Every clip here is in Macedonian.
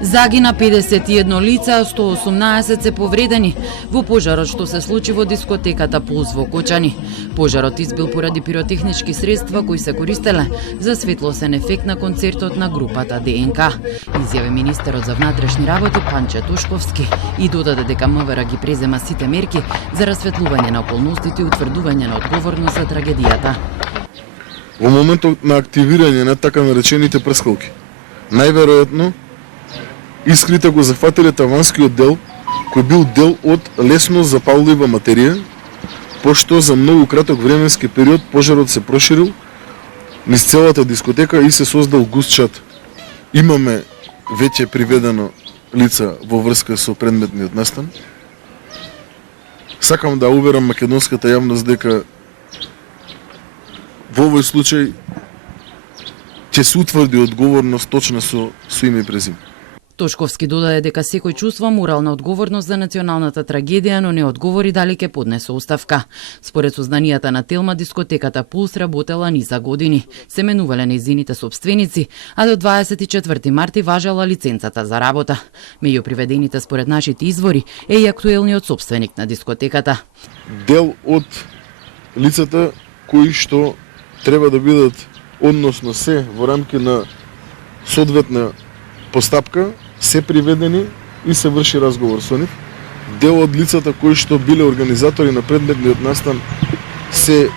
Загина 51 лица, 118 се повредени во пожарот што се случи во дискотеката Пулс во Кочани. Пожарот избил поради пиротехнички средства кои се користеле за светлосен ефект на концертот на групата ДНК. Изјави министерот за внатрешни работи Панче Тошковски и додаде дека МВР ги презема сите мерки за расветлување на околностите и утврдување на одговорност за трагедијата. Во моментот на активирање на така наречените прскалки, најверојатно искрите го зафатиле таванскиот дел, кој бил дел од лесно запаллива материја, пошто за многу краток временски период пожарот се проширил низ целата дискотека и се создал густ чад. Имаме веќе приведено лица во врска со предметниот настан. Сакам да уверам македонската јавност дека во овој случај ќе се утврди одговорност точно со име и презиме. Тошковски додаде дека секој чувства морална одговорност за националната трагедија, но не одговори дали ќе поднесе оставка. Според сознанијата на Телма, дискотеката Пулс работела низа години. Се менувале нејзините собственици, а до 24 марти важела лиценцата за работа. Меѓу приведените според нашите извори е и актуелниот собственик на дискотеката. Дел од лицата кои што треба да бидат, односно се во рамки на соодветна постапка, се приведени и се врши разговор со нив. Дел од лицата кои што биле организатори на предметниот настан се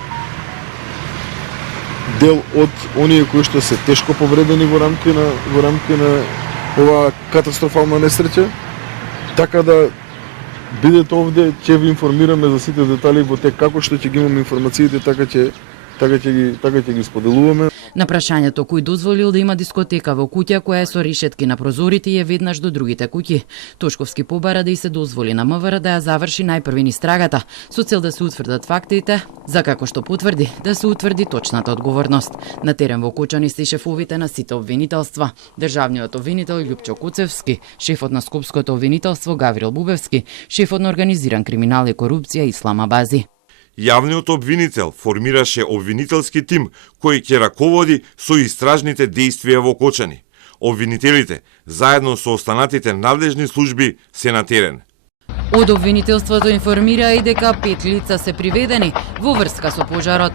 дел од оние кои што се тешко повредени во рамки на оваа катастрофална несреќа. Така да бидете овде, ќе ви информираме за сите детали во тек како што ќе ги имаме информациите, така ќе ги споделуваме. На прашањето кој дозволил да има дискотека во куќа која е со решетки на прозорите и е веднаш до другите куќи, Тошковски побара да и се дозволи на МВР да ја заврши најпрви истрагата со цел да се утврдат фактите, за како што потврди да се утврди точната одговорност. На терен во Кочани се шефовите на сите обвинителства: државниот обвинител Љупчо Куцевски, шефот на Скопското обвинителство Гаврил Бубевски, шефот на организиран криминал и корупција Ислам Абази. Јавниот обвинител формираше обвинителски тим кој ќе раководи со истражните дејствија во Кочани. Обвинителите, заедно со останатите надлежни служби, се на терен. Од обвинителството информира и дека 5 лица се приведени во врска со пожарот.